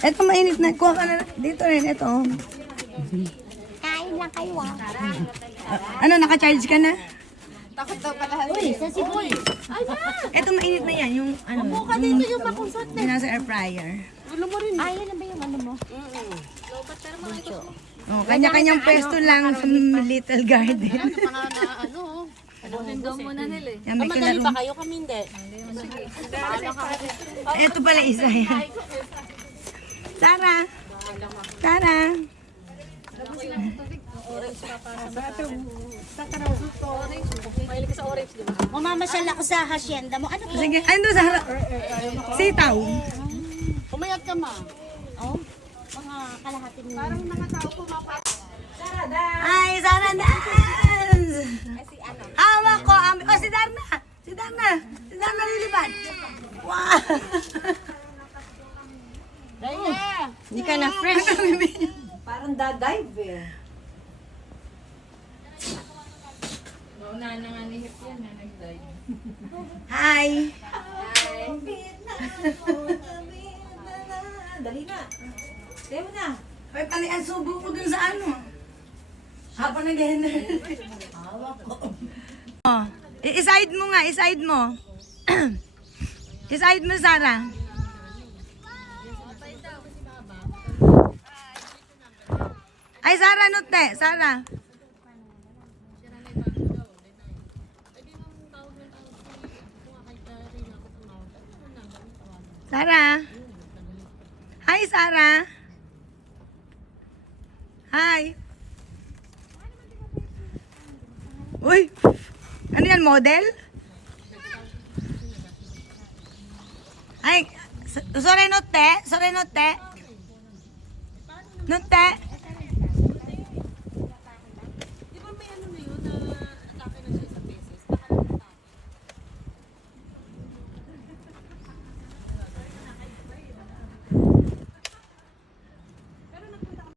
Ito mainit na. Kuha ka na. Dito rin, ito. Kain lang kayo Ano, naka-charge ka na? Takot daw pala. Uy, sa sibol. Ito mainit na yan. Yung ano. Buka dito yung makusot. Yung nasa air fryer. Gulo mo rin. Ay, yan na ba yung ano mo? Oh, kanya-kanyang pwesto lang sa little garden. Abunin daw muna nila eh. Yan, may Madali kalaro. ba kayo? Kami hindi. Ito pala isa yan. Sarah! Sarah! Mahilig ka sa orange, di ba? Mamamasyal ako sa hacienda mo. Ano to? Sige, ano sa harap? Sitaw. Pumayat ka ma. Oh, mga kalahati mo. Parang nakatao pumapat. Ay, Sarah dance! Hawak ko. Oh, si Darna! Si Darna! Si Darna lilipad. Wow! Daya! Hindi ka na fresh. Parang dadive eh. Hi! Dali na. Kaya mo na. Ay, pali ang subo ko dun sa ano. Habang nag-hender. Oh, i-side mo nga, i-side mo. I-side mo, Sarah. Ay, Sarah, note. Sarah. Sarah. Hi, Sarah. Hi. Uy. Ano yan, model? Ay, sorry, note. Sorry, note. Note.